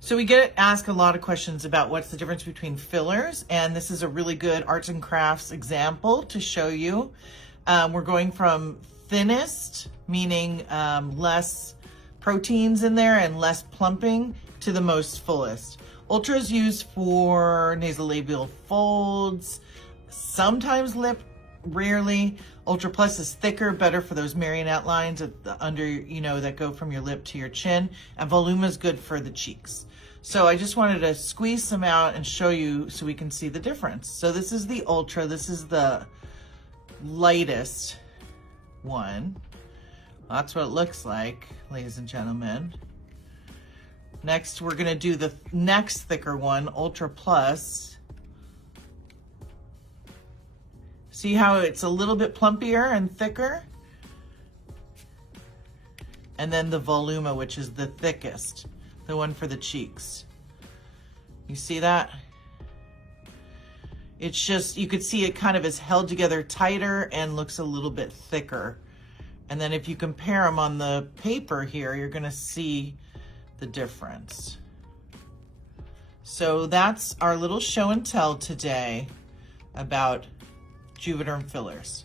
So we get asked a lot of questions about what's the difference between fillers, and this is a really good arts and crafts example to show you. We're going from thinnest, meaning less proteins in there and less plumping, to the most fullest. Ultra is used for nasolabial folds, sometimes lip, rarely. Ultra Plus is thicker, better for those marionette lines at the under, that go from your lip to your chin. And Voluma is good for the cheeks. So I just wanted to squeeze some out and show you so we can see the difference. So this is the Ultra. This is the lightest one. That's what it looks like, ladies and gentlemen. Next, we're gonna do the next thicker one, Ultra Plus. See how it's a little bit plumpier and thicker? And then the Voluma, which is the thickest, the one for the cheeks. You see that? It's just, you could see it kind of is held together tighter and looks a little bit thicker. And then if you compare them on the paper here, you're gonna see the difference. So that's our little show and tell today about Juvederm fillers.